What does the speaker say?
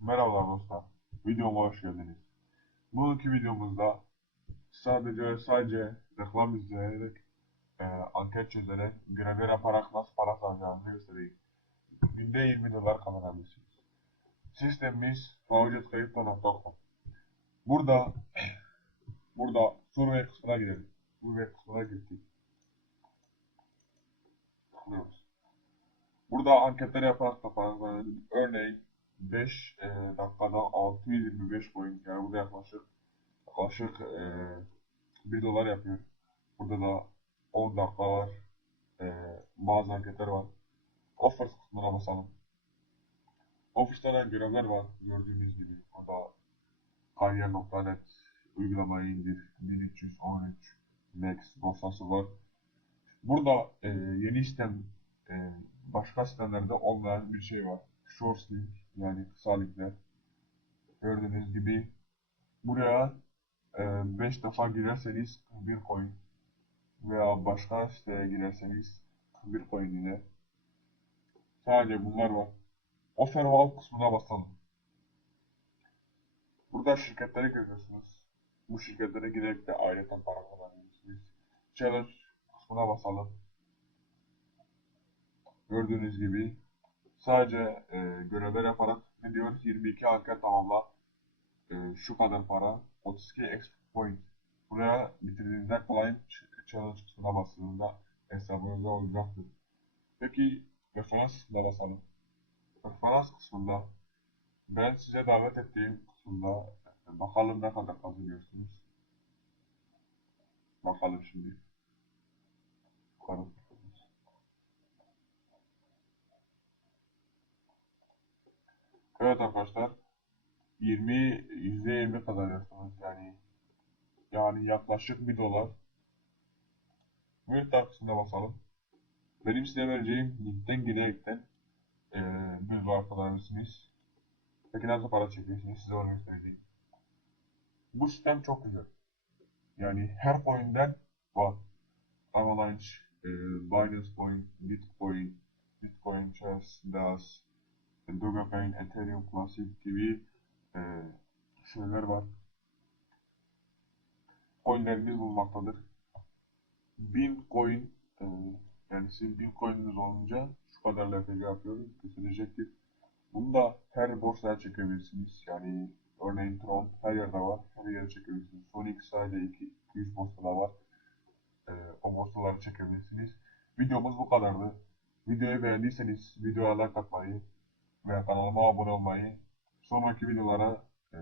Merhabalar dostlar. Videoma hoş geldiniz. Bugünkü videomuzda sadece sadece reklam izleyerek, e, anket çözerek, graver yaparak nasıl para kazanacağınızı göstereyim. Günde 20 dolar kazanabilirsiniz. Sistemimiz faucetkayıp.com Burada burada survey kısmına girelim. Survey kısmına gittik. Tıklıyoruz. Burada anketler yaparak da para kazanabilirsiniz. Örneğin 5 e, dakikada 625 coin yani burada yaklaşık yaklaşık e, 1 dolar yapıyor. Burada da 10 dakika var. E, bazı anketler var. Offers kısmına basalım. Offers'ta da görevler var. Gördüğünüz gibi burada kariyer.net uygulamayı indir 1313 max dosyası var. Burada e, yeni sistem e, başka sistemlerde olmayan bir şey var. Short link yani kısa linkler. Gördüğünüz gibi buraya 5 defa girerseniz bir coin veya başka siteye girerseniz bir coin ile sadece bunlar var. Offer Wall kısmına basalım. Burada şirketleri görüyorsunuz. Bu şirketlere girerek de ayrıca para kazanabilirsiniz. Challenge kısmına basalım. Gördüğünüz gibi sadece e, görevler yaparak ne diyor 22 anket tamamla e, şu kadar para 32 exp point buraya bitirdiğinizde client challenge kısmına bastığında hesabınızda olacaktır. Peki referans kısmına basalım. Referans kısmında ben size davet ettiğim kısmında e, bakalım ne kadar kazanıyorsunuz. Bakalım şimdi. Bakalım. Evet arkadaşlar 20 %20 kazanıyorsunuz yani yani yaklaşık 1 dolar. Büyük kısmına basalım. Benim size vereceğim linkten girerekten e, 1 dolar kazanırsınız. Peki nasıl para çekiyorsunuz size onu göstereceğim. Bu sistem çok güzel. Yani her coin'den var. Avalanche, e, Binance Coin, Bitcoin, Bitcoin Shares, DAS, Dogecoin, Ethereum Classic gibi e, şeyler var. Coinlerimiz bulunmaktadır. 1000 coin e, yani sizin 1000 coininiz olunca şu kadar LTV yapıyoruz gösterecektir. Bunu da her borsaya çekebilirsiniz. Yani örneğin Tron her yerde var. Her yere çekebilirsiniz. Sonic sadece 2 200 borsada var. E, o borsaları çekebilirsiniz. Videomuz bu kadardı. Videoyu beğendiyseniz videoya like atmayı, ve kanalıma abone olmayı, sonraki videolara e,